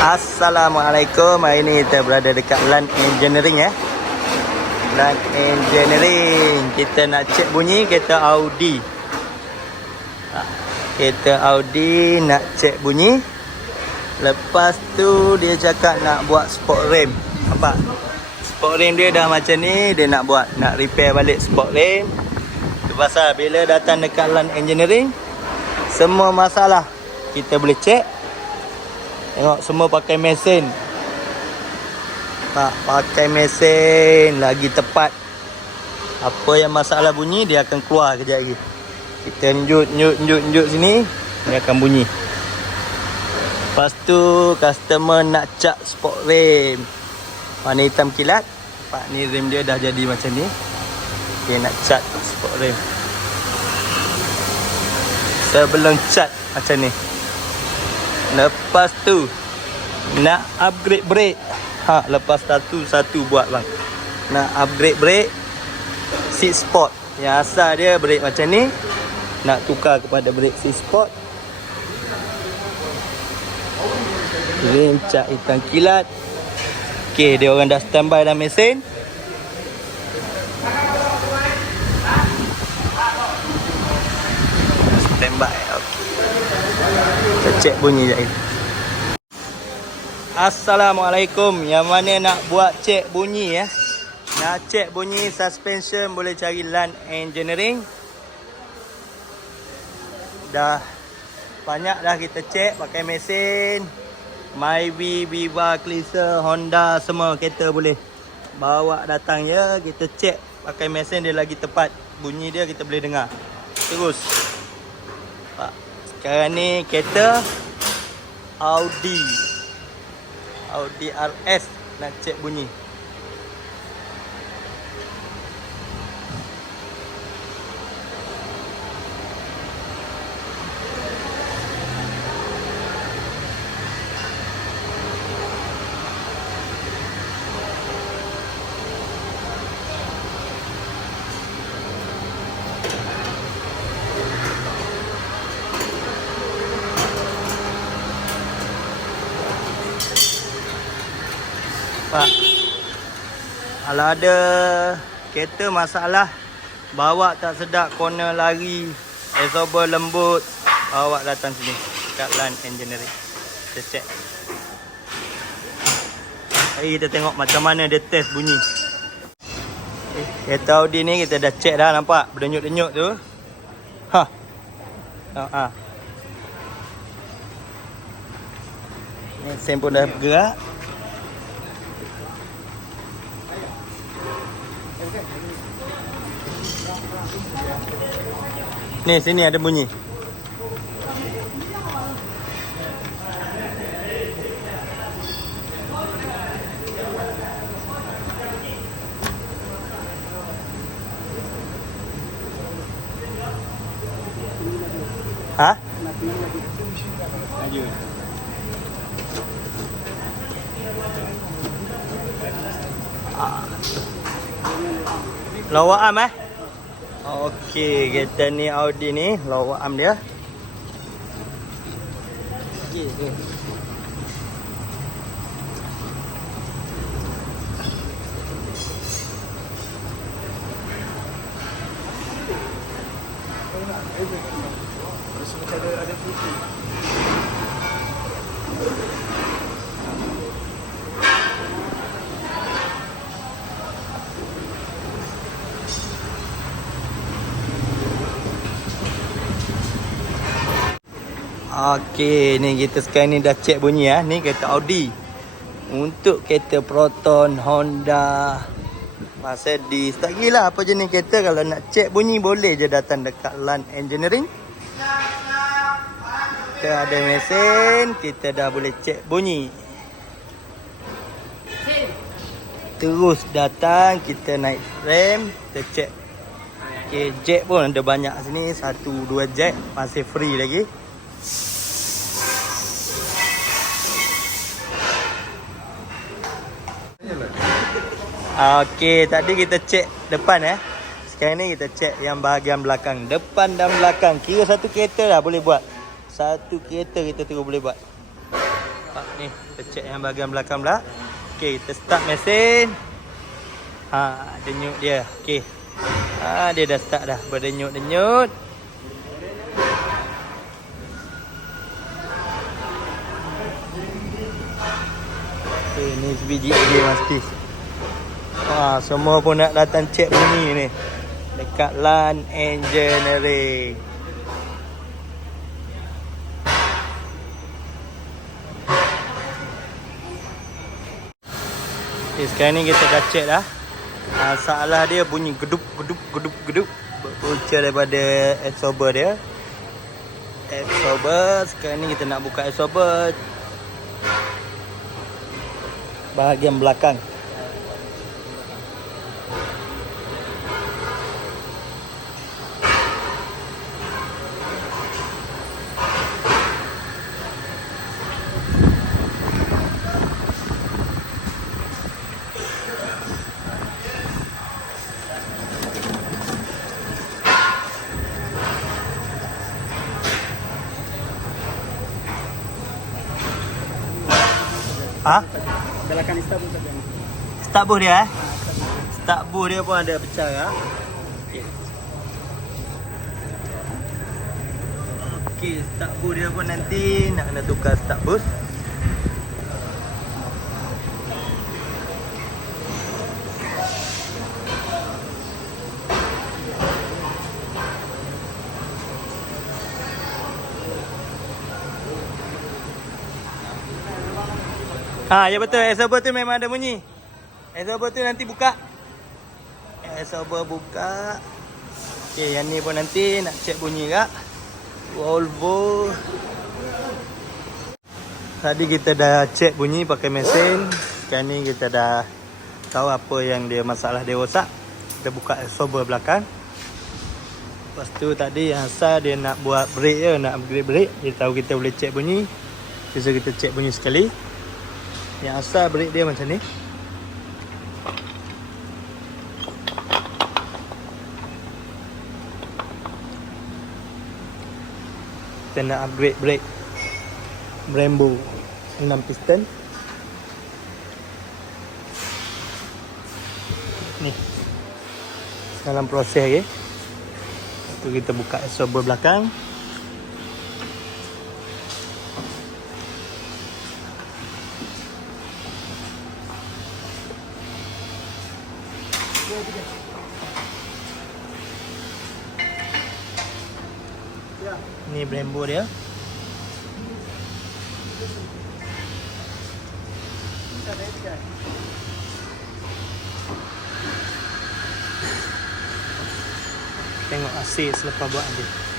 Assalamualaikum. Hari ni kita berada dekat Land Engineering Land Engineering. Kita nak cek bunyi kereta Audi. Kereta Audi nak cek bunyi. Lepas tu dia cakap nak buat sport rim. Nampak? Sport rim dia dah macam ni. Dia nak buat, nak repair balik sport rim. Itu pasal bila datang dekat Land Engineering, semua masalah kita boleh cek. Tengok semua pakai mesin. Tak pakai mesin lagi tepat. Apa yang masalah bunyi dia akan keluar kejap lagi. Kita njut sini, dia akan bunyi. Lepas tu customer nak cat sport rim. Warna hitam kilat. Nampak ni rim dia dah jadi macam ni. Dia nak cat sport rim. Sebelum cat macam ni. Lepas tu nak upgrade brake. Lepas satu buat bang. Nak upgrade brake, seat sport. Yang asal dia brake macam ni, nak tukar kepada brake seat sport. Rim cat hitam kilat. Okey, dia orang dah standby dalam mesin. Standby. Okey. Kita cek bunyi sekejap ni. Assalamualaikum. Yang mana nak buat cek bunyi nak cek bunyi suspension, boleh cari Land Engineering. Dah banyak dah kita cek pakai mesin. Myvi, Viva, Clisa, Honda, semua kereta boleh bawa datang kita cek pakai mesin, dia lagi tepat. Bunyi dia kita boleh dengar terus. Pak, sekarang ni kereta Audi RS nak cek bunyi. Pak, kalau ada kereta masalah, bawa tak sedap, corner lari, absorber lembut, bawa datang sini kat Land Engineering. Kita cek. Hari kita tengok macam mana dia test bunyi. Kereta Audi ni kita dah cek dah, nampak berdenyut-denyut tu. Mesin pun dah bergerak. Ni sini ada bunyi. Laju. Lower arm Okey, kereta ni Audi ni lower arm dia. Okey. Ada putih. Okey, ni kita sekarang ni dah cek bunyi Ni kereta Audi. Untuk kereta Proton, Honda, Mercedes, tak gila apa jenis kereta, kalau nak cek bunyi boleh je datang dekat Land Engineering. Kita ada mesin, kita dah boleh cek bunyi. Terus datang, kita naik rem, kita cek. Okey, jack pun ada banyak sini, 1-2 jack masih free lagi. Okey, tadi kita cek depan Sekarang ni kita cek yang bahagian belakang. Depan dan belakang. Kira satu kereta dah boleh buat. Satu kereta kita terus boleh buat. Ni, kita check yang bahagian belakang pula. Okey, kita start mesin. Denyut dia. Okey. Dia dah start dah berdenyut-denyut. Okey, ni sebiji dia mesti. Semua pun nak datang check bunyi ni. Dekat LAN Engineering. Okay, sekarang ni kita dah check dah. Masalah dia bunyi gedup. Punca daripada absorber dia. Absorber. Sekarang ni kita nak buka absorber bahagian belakang. Belakang ni start pun tak. Start booth dia Start booth dia pun ada pecah lah. Okey, start booth dia pun nanti nak kena tukar start booth. Ya betul, absorber tu memang ada bunyi. Absorber tu nanti buka. Absorber buka. Okey, yang ni pun nanti nak check bunyi kak. Volvo. Tadi kita dah check bunyi pakai mesin. Sekarang ni kita dah tahu apa yang dia masalah dia rosak. Kita buka absorber belakang. Lepas tu tadi yang asal dia nak buat brake je, nak upgrade brake. Dia tahu kita boleh check bunyi. Bisa kita check bunyi sekali. Yang asal brake dia macam ni. Kita nak upgrade brake Brembo 6 piston. Ni dalam proses lagi. Tu kita buka absorber belakang. Ni Brembo dia. Tengok AC selepas buat dia.